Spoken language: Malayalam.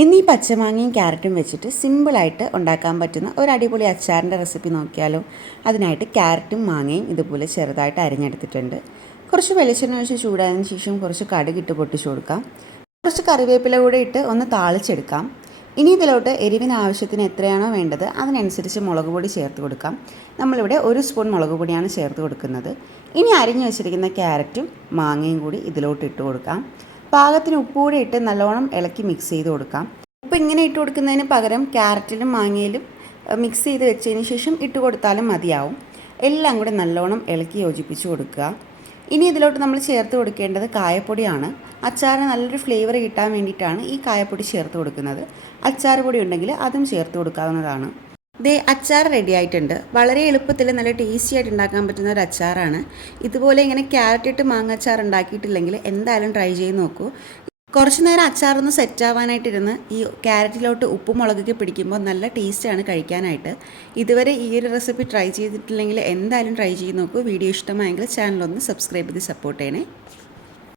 ഇന്ന് ഈ പച്ചമാങ്ങയും ക്യാരറ്റും വെച്ചിട്ട് സിമ്പിളായിട്ട് ഉണ്ടാക്കാൻ പറ്റുന്ന ഒരു അടിപൊളി അച്ചാറിന്റെ റെസിപ്പി നോക്കിയാലോ. അതിനായിട്ട് ക്യാരറ്റും മാങ്ങയും ഇതുപോലെ ചെറുതായിട്ട് അരിഞ്ഞെടുത്തിട്ടുണ്ട്. കുറച്ച് വെളിച്ചെണ്ണ ഒഴിച്ച് ചൂടായതിനു ശേഷം കുറച്ച് കടുക് ഇട്ട് പൊട്ടിച്ചു കൊടുക്കാം. കുറച്ച് കറിവേപ്പില കൂടെ ഇട്ട് ഒന്ന് താളിച്ചെടുക്കാം. ഇനി ഇതിലോട്ട് എരിവിന് ആവശ്യത്തിന് എത്രയാണോ വേണ്ടത് അതിനനുസരിച്ച് മുളക് പൊടി ചേർത്ത് കൊടുക്കാം. നമ്മളിവിടെ ഒരു സ്പൂൺ മുളക് പൊടിയാണ് ചേർത്ത് കൊടുക്കുന്നത്. ഇനി അരിഞ്ഞു വെച്ചിരിക്കുന്ന ക്യാരറ്റും മാങ്ങയും കൂടി ഇതിലോട്ട് ഇട്ട് കൊടുക്കാം. പാകത്തിന് ഉപ്പ് കൂടി ഇട്ട് നല്ലോണം ഇളക്കി മിക്സ് ചെയ്ത് കൊടുക്കാം. ഉപ്പ് ഇങ്ങനെ ഇട്ട് കൊടുക്കുന്നതിന് പകരം ക്യാരറ്റിലും മാങ്ങയിലും മിക്സ് ചെയ്ത് വെച്ചതിന് ശേഷം ഇട്ട് കൊടുത്താലും മതിയാവും. എല്ലാം കൂടി നല്ലോണം ഇളക്കി യോജിപ്പിച്ച് കൊടുക്കുക. ഇനി ഇതിലോട്ട് നമ്മൾ ചേർത്ത് കൊടുക്കേണ്ടത് കായപ്പൊടിയാണ്. അച്ചാറിന് നല്ലൊരു ഫ്ലേവർ കിട്ടാൻ വേണ്ടിയിട്ടാണ് ഈ കായപ്പൊടി ചേർത്ത് കൊടുക്കുന്നത്. അച്ചാർ പൊടി ഉണ്ടെങ്കിൽ അതും ചേർത്ത് കൊടുക്കാവുന്നതാണ്. ദേ അച്ചാർ റെഡി ആയിട്ടുണ്ട്. വളരെ എളുപ്പത്തിൽ നല്ല ടേസ്റ്റി ആയിട്ട് ഉണ്ടാക്കാൻ പറ്റുന്ന ഒരു അച്ചാറാണ്. ഇതുപോലെ ഇങ്ങനെ ക്യാരറ്റ് ഇട്ട് മാങ്ങ അച്ചാർ ഉണ്ടാക്കിയിട്ടില്ലെങ്കിൽ എന്തായാലും ട്രൈ ചെയ്ത് നോക്കൂ. കുറച്ച് നേരം അച്ചാറൊന്ന് സെറ്റ് ആവാനായിട്ടിരുന്ന് ഈ ക്യാരറ്റിലോട്ട് ഉപ്പും മുളകൊക്കെ പിടിക്കുമ്പോൾ നല്ല ടേസ്റ്റാണ് കഴിക്കാനായിട്ട്. ഇതുവരെ ഈ ഒരു റെസിപ്പി ട്രൈ ചെയ്തിട്ടില്ലെങ്കിൽ എന്തായാലും ട്രൈ ചെയ്ത് നോക്കൂ. വീഡിയോ ഇഷ്ടമായെങ്കിൽ ചാനലൊന്ന് സബ്സ്ക്രൈബ് ചെയ്ത് സപ്പോർട്ട് ചെയ്യണേ.